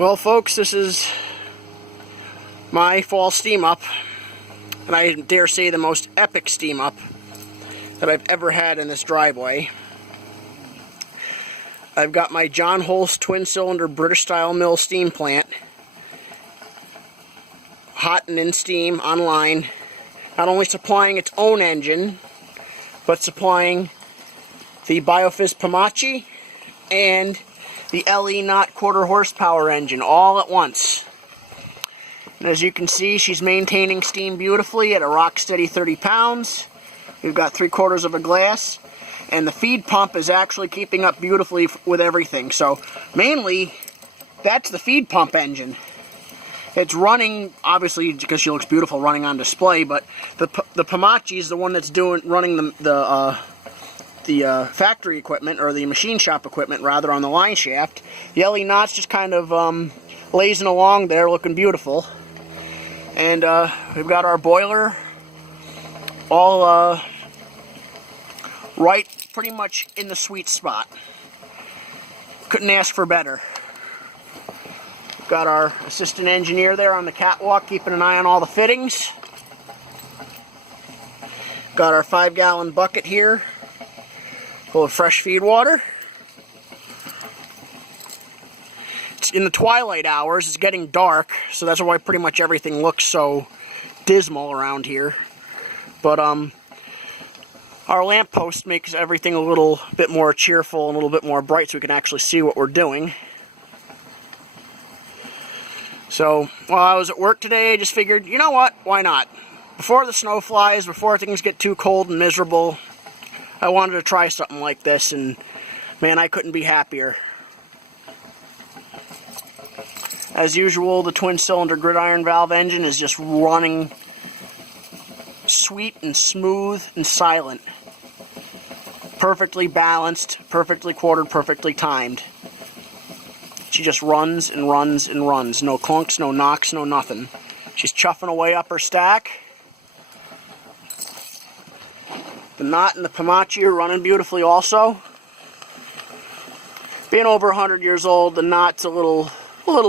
Well, folks, this is my fall steam up, and I dare say the most epic steam up that I've ever had in this driveway. I've got my John Holst twin-cylinder British-style mill steam plant, hot and in steam online, not only supplying its own engine, but supplying the Biofizz Pamachi and the LE Knott quarter horsepower engine all at once. And as you can see, she's maintaining steam beautifully at a rock steady 30 pounds. We've got 3/4 of a glass, and the feed pump is actually keeping up beautifully with everything. So mainly, that's the feed pump engine. It's running, obviously, because she looks beautiful running on display, but the Pamachi is the one that's running the factory equipment, or the machine shop equipment, rather, on the line shaft. The LE Knott's just kind of lazing along there, looking beautiful. And we've got our boiler all right, pretty much in the sweet spot. Couldn't ask for better. Got our assistant engineer there on the catwalk keeping an eye on all the fittings. Got our 5-gallon bucket here full of fresh feed water. It's in the twilight hours, it's getting dark, so that's why pretty much everything looks so dismal around here. But our lamppost makes everything a little bit more cheerful and a little bit more bright so we can actually see what we're doing. So, while I was at work today, I just figured, you know what, why not? Before the snow flies, before things get too cold and miserable, I wanted to try something like this, and man, I couldn't be happier. As usual, the twin-cylinder gridiron valve engine is just running sweet and smooth and silent. Perfectly balanced, perfectly quartered, perfectly timed. She just runs and runs and runs. No clunks, no knocks, no nothing. She's chuffing away up her stack. The Knott and the Pamachi are running beautifully also. Being over 100 years old, the Knott's a little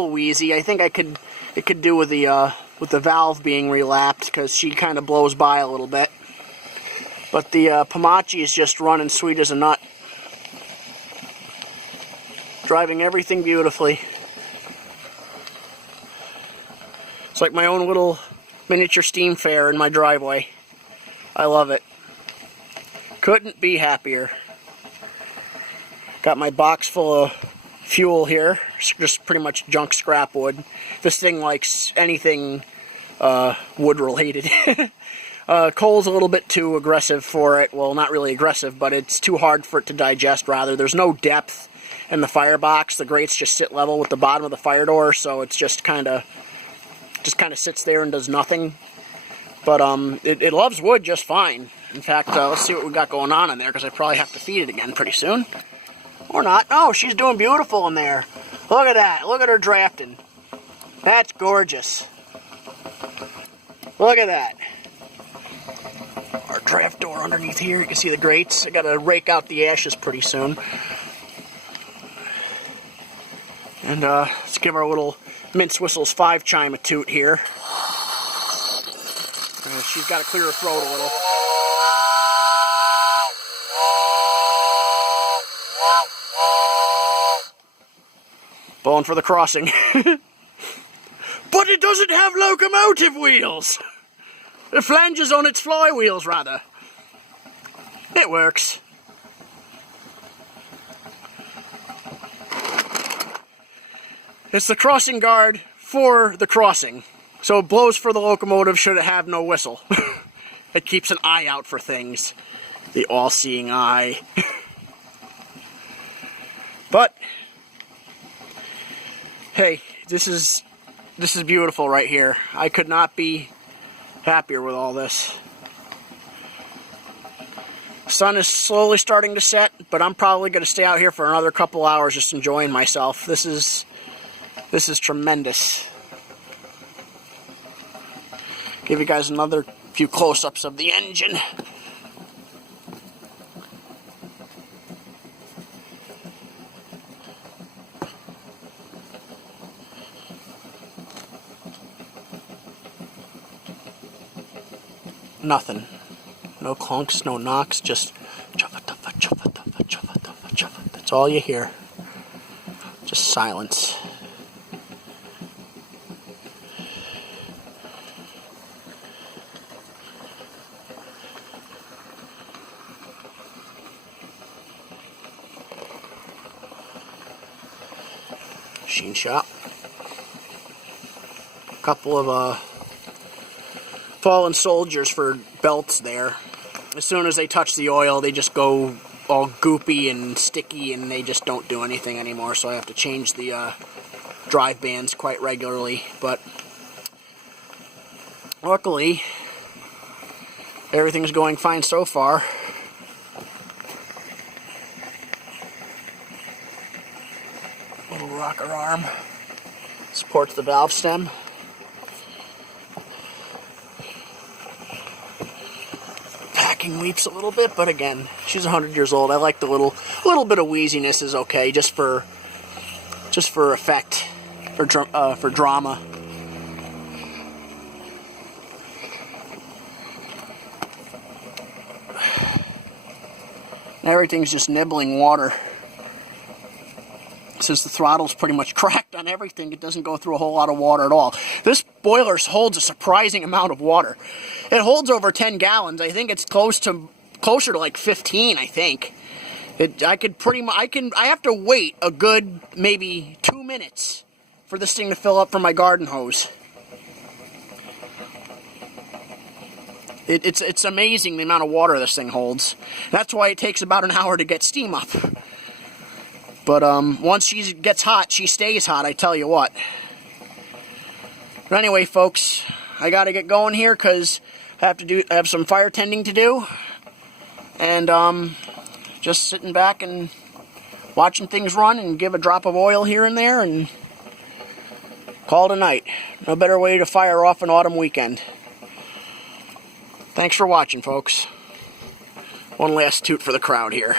wheezy. I think it could do with the valve being relapped, because she kind of blows by a little bit. But the Pamachi is just running sweet as a nut. Driving everything beautifully. It's like my own little miniature steam fair in my driveway. I love it. Couldn't be happier. Got my box full of fuel here. Just pretty much junk scrap wood. This thing likes anything wood related. Coal's a little bit too aggressive for it. Well, not really aggressive, but it's too hard for it to digest, rather. There's no depth in the firebox. The grates just sit level with the bottom of the fire door, so it's just kind of sits there and does nothing. But it loves wood just fine. In fact, let's see what we got going on in there, because I probably have to feed it again pretty soon. Or not. Oh, she's doing beautiful in there. Look at that. Look at her drafting. That's gorgeous. Look at that. Our draft door underneath here. You can see the grates. I got to rake out the ashes pretty soon. And let's give our little Mince Whistles 5 chime a toot here. She's got to clear her throat a little. Bowling for the crossing. But it doesn't have locomotive wheels! The flanges on its flywheels, rather. It works. It's the crossing guard for the crossing. So it blows for the locomotive should it have no whistle. It keeps an eye out for things. The all-seeing eye. But hey, this is beautiful right here. I could not be happier with all this. Sun is slowly starting to set, but I'm probably going to stay out here for another couple hours just enjoying myself. This is tremendous. Give you guys another few close-ups of the engine. Nothing. No clunks, no knocks, just chuffa-tuffa, chuffa-tuffa, chuffa-tuffa, chuffa. That's all you hear. Just silence. Machine shop. A couple of fallen soldiers for belts there. As soon as they touch the oil, they just go all goopy and sticky, and they just don't do anything anymore, so I have to change the drive bands quite regularly. But luckily, everything's going fine so far. Little rocker arm supports the valve stem. Weeps a little bit, but again, she's 100 years old. I like the little bit of wheeziness is okay, just for effect, for drama. Everything's just nibbling water. Since the throttle's pretty much cracked on everything, it doesn't go through a whole lot of water at all. This boiler holds a surprising amount of water. It holds over 10 gallons. I think it's closer to like 15, I think. I have to wait a good maybe 2 minutes for this thing to fill up from my garden hose. It's amazing the amount of water this thing holds. That's why it takes about an hour to get steam up. But once she gets hot, she stays hot, I tell you what. But anyway, folks, I got to get going here because I have some fire tending to do. And just sitting back and watching things run and give a drop of oil here and there and call it a night. No better way to fire off an autumn weekend. Thanks for watching, folks. One last toot for the crowd here.